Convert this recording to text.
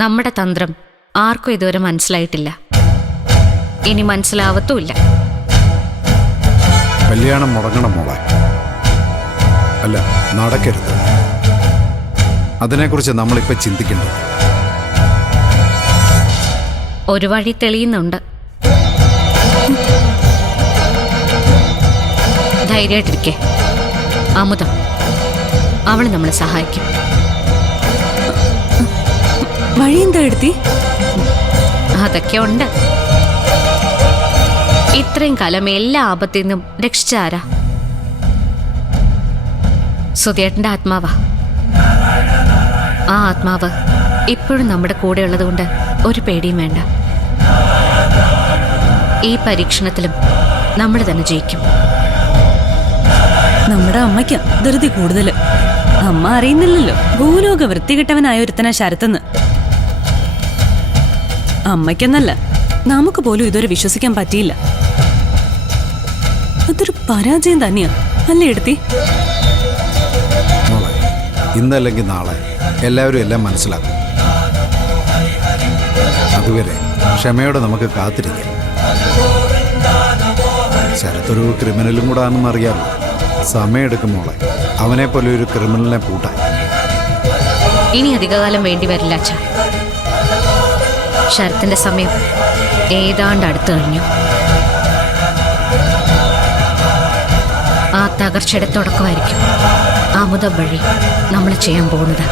നമ്മുടെ തന്ത്രം ആർക്കും ഇതുവരെ മനസ്സിലായിട്ടില്ല, ഇനി മനസ്സിലാവത്തുമില്ല. കല്യാണം മുടങ്ങണം മോളെ. അല്ല, നടക്കരുത്. അതിനെക്കുറിച്ച് നമ്മളിപ്പോ ചിന്തിക്കേണ്ടത്. ഒരു വഴി തെളിയുന്നുണ്ട്. ധൈര്യമായിട്ടിരിക്കെ. അമുതം, അവള് നമ്മളെ സഹായിക്കും. വഴി എന്താ എടുത്തി? അതൊക്കെ ഉണ്ട്. ഇത്രയും കാലം എല്ലാ ആപത്തിൽ നിന്നും രക്ഷിച്ചാരാ? സുധിയേട്ടന്റെ ആത്മാവാ. ആ ആത്മാവ് ഇപ്പോഴും നമ്മുടെ കൂടെ ഉള്ളത് കൊണ്ട് ഒരു പേടിയും വേണ്ട. ഈ പരീക്ഷണത്തിലും നമ്മൾ തന്നെ ജയിക്കും. നമ്മുടെ അമ്മയ്ക്കാ ധൃതി കൂടുതല്. അമ്മ അറിയുന്നില്ലല്ലോ ഭൂലോക വൃത്തികെട്ടവനായ ഒരുത്തന ശരത്തെന്ന്. അമ്മയ്ക്കെന്നല്ല, നമുക്ക് പോലും ഇതുവരെ വിശ്വസിക്കാൻ പറ്റിയില്ല. അതൊരു പരാജയം തന്നെയാ, അല്ലേ എടുത്തി? മോളെ, ഇന്നല്ലെങ്കിൽ നാളെ എല്ലാവരും എല്ലാം മനസ്സിലാക്കും. അതുവരെ ക്ഷമയോടെ നമുക്ക് കാത്തിരിക്കാം. ശരത്തൊരു ക്രിമിനലും കൂടെ ആണെന്ന് അറിയാമോ. സമയമെടുക്കും മോളെ, അവനെ പോലെ ഒരു ക്രിമിനലിനെ പൂട്ടാൻ. ഇനി അധികകാലം വേണ്ടി വരില്ല അച്ഛ. ശരത്തിന്റെ സമയം ഏതാണ്ട് അടുത്തു കഴിഞ്ഞു. ആ തകർച്ചയുടെ തുടക്കമായിരിക്കും അമുതം വഴി നമ്മൾ ചെയ്യാൻ പോകുന്നത്.